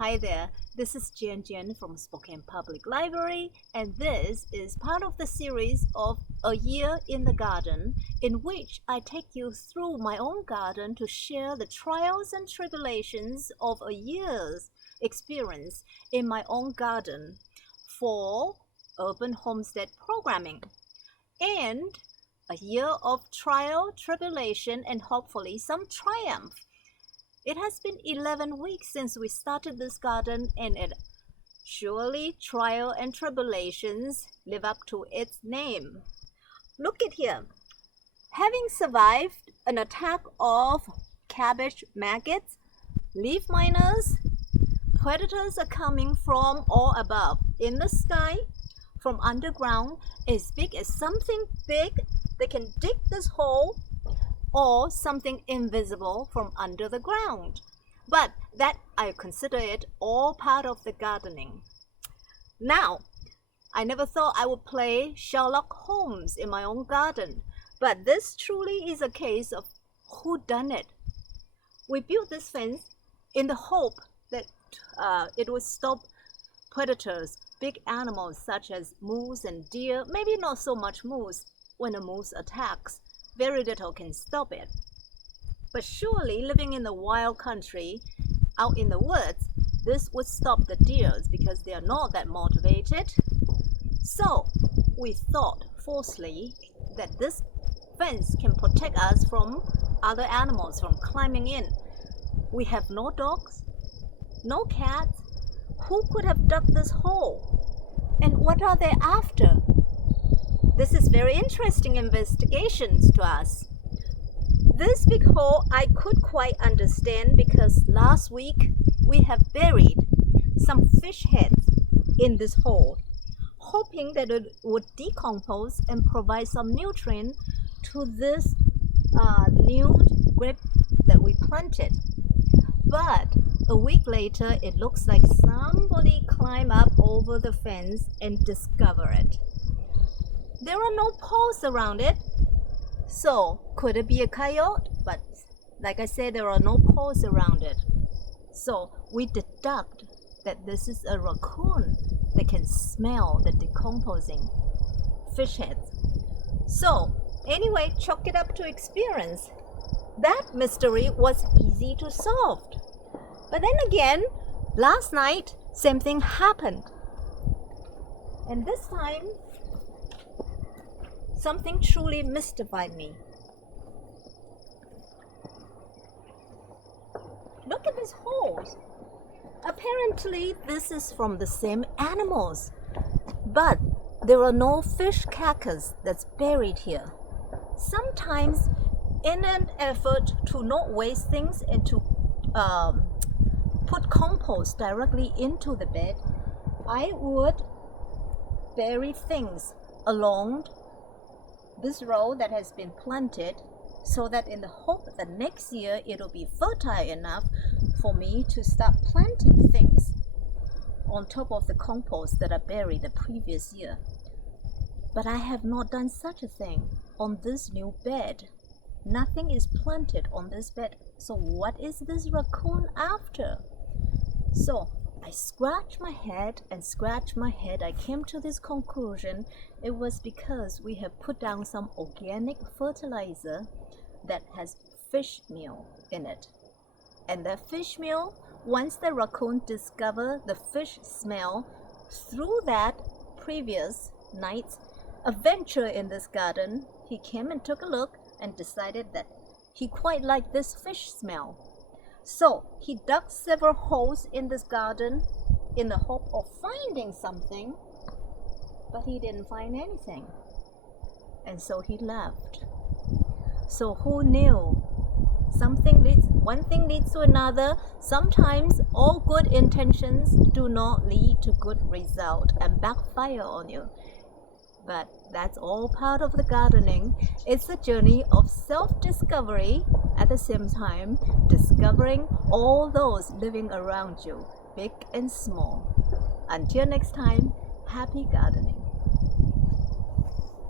Hi there, this is Jian from Spokane Public Library, and this is part of the series of A Year in the Garden, in which I take you through my own garden to share the trials and tribulations of a year's experience in my own garden for urban homestead programming, and a year of trial, tribulation, and hopefully some triumph. It has been 11 weeks since we started this garden, and it surely trial and tribulations live up to its name. Look at here. Having survived an attack of cabbage maggots, leaf miners, predators are coming from all above, in the sky, from underground, as big as something big. They can dig this hole, or something invisible from under the ground. But that I consider it all part of the gardening. Now, I never thought I would play Sherlock Holmes in my own garden, but this truly is a case of who done it. We built this fence in the hope that it would stop predators, big animals such as moose and deer, maybe not so much moose. When a moose attacks, very little can stop it. But surely living in the wild country, out in the woods, this would stop the deers because they are not that motivated. So we thought falsely that this fence can protect us from other animals from climbing in. We have no dogs, no cats. Who could have dug this hole? And what are they after? This is very interesting investigations to us. This big hole I could quite understand because last week we have buried some fish heads in this hole, hoping that it would decompose and provide some nutrient to this new grape that we planted. But a week later, it looks like somebody climbed up over the fence and discovered it. There are no poles around it, so could it be a coyote? But like I said, there are no poles around it. So we deduct that this is a raccoon that can smell the decomposing fish heads. So anyway, chalk it up to experience. That mystery was easy to solve. But then again, last night, same thing happened. And this time, something truly mystified me. Look at these holes. Apparently, this is from the same animals. But there are no fish carcass that's buried here. Sometimes, in an effort to not waste things and to put compost directly into the bed, I would bury things along this row that has been planted, so that in the hope that next year it will be fertile enough for me to start planting things on top of the compost that I buried the previous year. But I have not done such a thing on this new bed. Nothing is planted on this bed. So what is this raccoon after? So I scratched my head and scratched my head. I came to this conclusion. It was because we have put down some organic fertilizer that has fish meal in it. And that fish meal, once the raccoon discovered the fish smell through that previous night's adventure in this garden, he came and took a look and decided that he quite liked this fish smell. So he dug several holes in this garden in the hope of finding something, but he didn't find anything. And so he left. So who knew? One thing leads to another. Sometimes all good intentions do not lead to good result and backfire on you. But that's all part of the gardening. It's a journey of self-discovery, at the same time discovering all those living around you, big and small. Until next time, happy gardening.